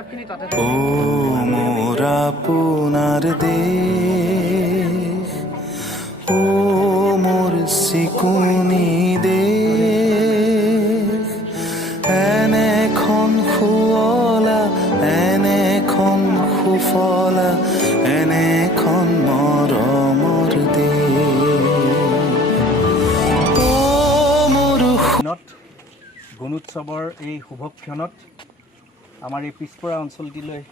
কিতাপখিনি তাতে ও মোৰ আপনাৰ দেশ ও মোৰ সিকুনি দেশ এনেখন শুৱলা এনেখন সুফলা এনেখন মৰমৰ দেশ ও মোৰ গুণোৎসৱৰ এই শুভক্ষণত আমাৰ এই পিছপৰা অঞ্চলটিলৈ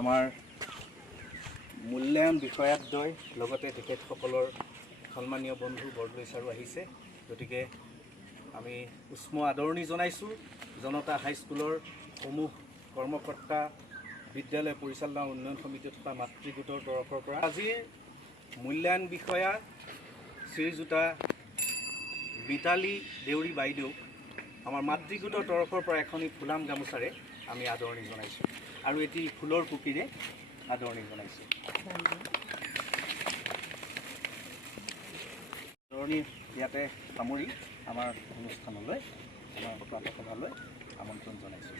আমাৰ মূল্যায়ন বিষয়াদ্বয় লগতে তেখেতসকলৰ সন্মানীয় বন্ধু বৰদলৈচাৰো আহিছে। গতিকে আমি উষ্ম আদৰণি জনাইছোঁ জনতা হাইস্কুলৰ সমূহ কৰ্মকৰ্তা বিদ্যালয় পৰিচালনা উন্নয়ন সমিতি তথা মাতৃগোটৰ তৰফৰ পৰা। আজিৰ মূল্যায়ন বিষয়া শ্ৰীযুতা মিতালী দেউৰী বাইদেউ আমাৰ মাতৃগোটৰ তৰফৰ পৰা এখনি ফুলাম গামোচাৰে আমি আদৰণি জনাইছোঁ আৰু এটি ফুলৰ কুপিৰে আদৰণি জনাইছোঁ। আদৰণি ইয়াতে সামৰি আমাৰ অনুষ্ঠানলৈ আমাৰ প্ৰাতঃসভালৈ আমন্ত্ৰণ জনাইছোঁ।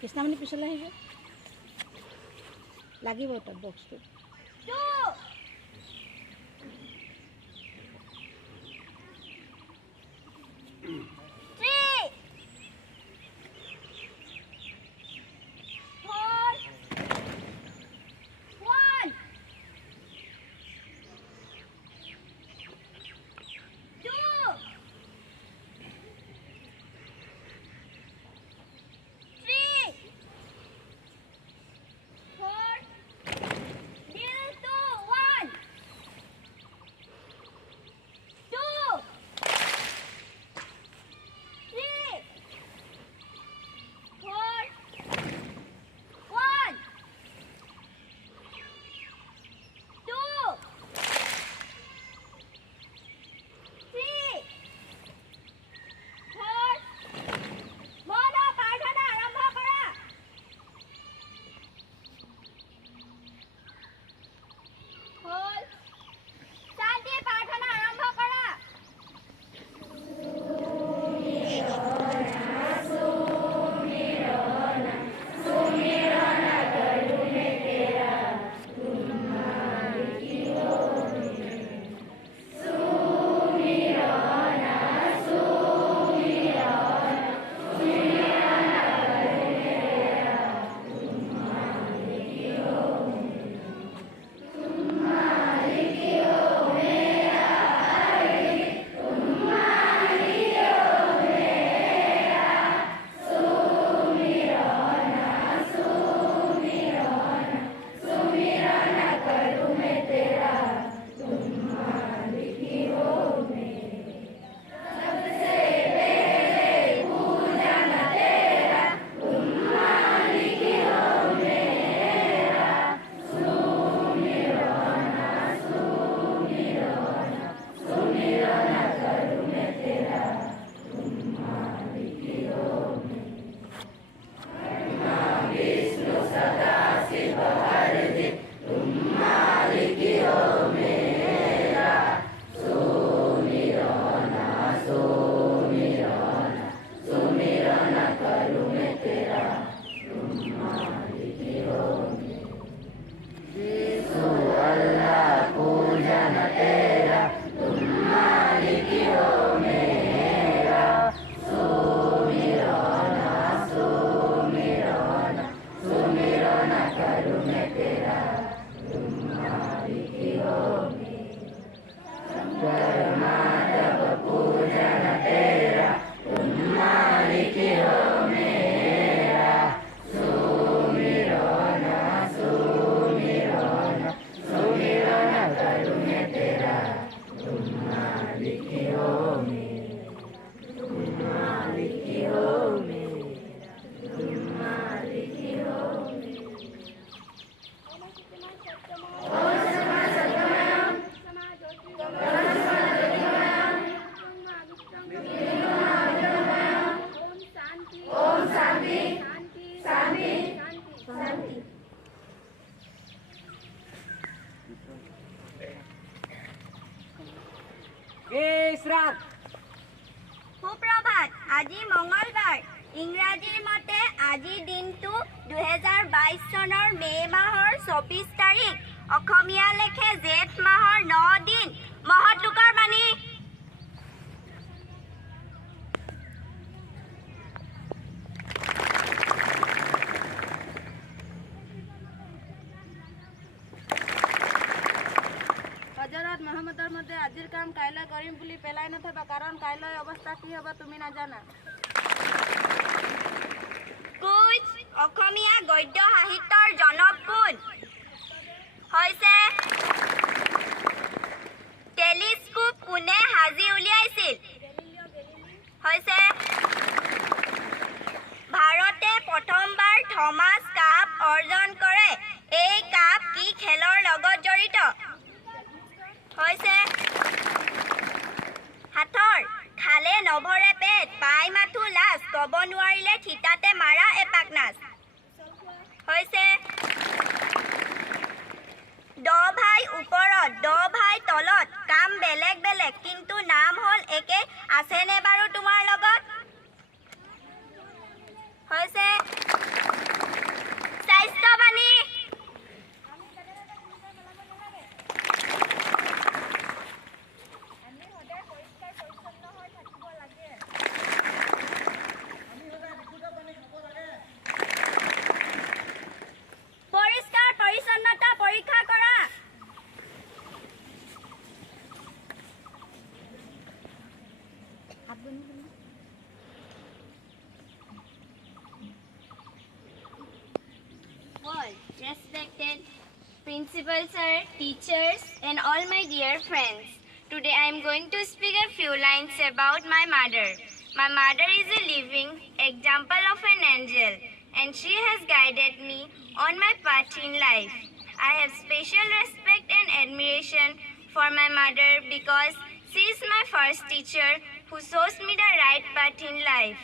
কৃষ্ণামণি পিছলৈ আহিব লাগিব তাত বক্সটো। ইংৰাজীৰ মতে আজিৰ দিনটো 2022 চনৰ মে' মাহৰ 24 তাৰিখ। অসমীয়া লেখে জেঠ মাহৰ 9 দিন। মহৎ লোকৰ বাণী। হজৰত মহম্মদৰ মতে আজিৰ কাম কাইলৈ কৰিম বুলি পেলাই নথবা, কাৰণ কাইলৈ অৱস্থা কি হ'ব তুমি নাজানা। কুইজ। অসমীয়া গদ্য সাহিত্যৰ জনক কোন? হৈছে টেলিস্কোপ কোনে সাজি উলিয়াইছিল? হৈছে ভাৰতে প্ৰথমবাৰ থমাছ কাপ অৰ্জন কৰে। এই কাপ কি খেলৰ লগত জড়িত? হৈছে হাতৰ। খালে নভৰে পেট, পাই মাথো লাজ, ক'ব নোৱাৰিলে থিতাতে মাৰা এপাক নাচ। হৈছে 10 ভাই ওপৰত, 10 ভাই তলত, কাম বেলেগ বেলেগ কিন্তু নাম হ'ল একে। আছেনে বাৰু তোমাৰ লগত? হৈছে স্বাস্থ্যবাণী। পৰিষ্কাৰ পৰিচ্ছন্নতা পৰীক্ষা কৰা। Respected Principal Sir, teachers and all my dear friends. Today I am going to speak a few lines about my mother. My mother is a living example of an angel, and she has guided me on my path in life. I have special respect and admiration for my mother because she is my first teacher who shows me the right path in life.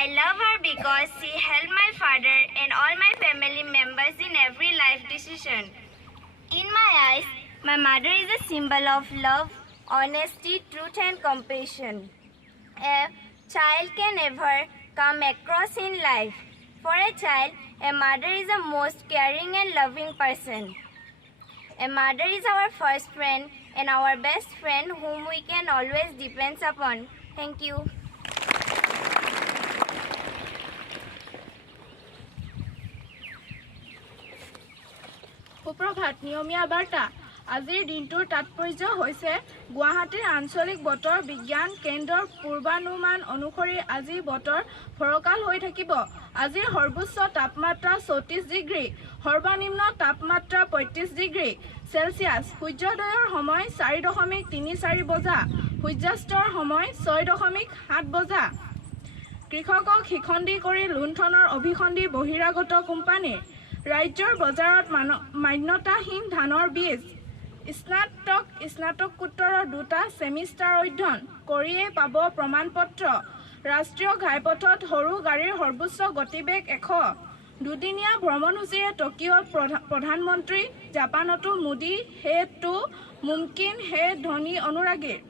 I love her because she helped my father and all my family members in every life decision. In my eyes, my mother is a symbol of love, honesty, truth and compassion. A child can never come across in life. For a child, a mother is the most caring and loving person. A mother is our first friend and our best friend whom we can always depend upon. Thank you. সুপ্ৰভাত। নিয়মীয়া বাৰ্তা। আজিৰ দিনটোৰ তাৎপৰ্য হৈছে গুৱাহাটীৰ আঞ্চলিক বতৰ বিজ্ঞান কেন্দ্ৰৰ পূৰ্বানুমান অনুসৰি আজি বতৰ ফৰকাল হৈ থাকিব। আজিৰ সৰ্বোচ্চ তাপমাত্ৰা 34 ডিগ্ৰী, সৰ্বনিম্ন তাপমাত্ৰা 35 ডিগ্ৰী চেলচিয়াছ। সূৰ্যোদয়ৰ সময় 4:34 বজা, সূৰ্যাস্তৰ সময় 6:07 বজা। কৃষকক শিখণ্ডি কৰি লুণ্ঠনৰ অভিসন্ধি বহিৰাগত কোম্পানীৰ। ৰাজ্যৰ বজাৰত মান্যতাহীন ধানৰ বীজ। স্নাতকোত্তৰৰ 2টা ছেমিষ্টাৰ অধ্যয়ন কৰিয়েই পাব প্ৰমাণপত্ৰ। ৰাষ্ট্ৰীয় ঘাইপথত সৰু গাড়ীৰ সৰ্বোচ্চ গতিবেগ 100। দুদিনীয়া ভ্ৰমণসূচীৰে টকিঅ'ত প্ৰধানমন্ত্ৰী। জাপানতো মোদী। সেইটো মুমকিন হে ধনী অনুৰাগীৰ।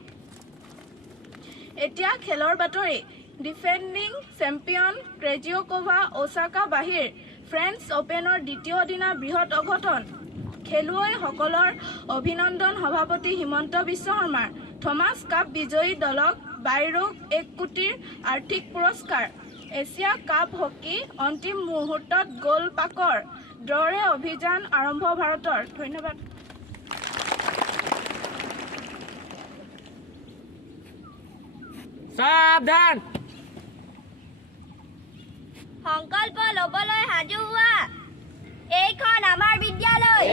এতিয়া খেলৰ বাতৰি। ডিফেণ্ডিং চেম্পিয়ন ক্ৰেজিঅ'কোভা ওছাকা বাহিৰ। ফ্ৰেঞ্চ অপেনৰ দ্বিতীয় দিনা বৃহৎ অঘটন। খেলুৱৈসকলৰ অভিনন্দন সভাপতি হিমন্ত বিশ্ব শৰ্মাৰ। থমাছ কাপ বিজয়ী দলক 1 কোটিৰ আৰ্থিক পুৰস্কাৰ। এছিয়া কাপ হকী অন্তিম মুহূৰ্তত গ'ল পাকৰ। ড্ৰৰে অভিযান আৰম্ভ ভাৰতৰ। ধন্যবাদ। সাবধান। সংকল্প ল'বলৈ সাজু হোৱা। এইখন আমাৰ বিদ্যালয়।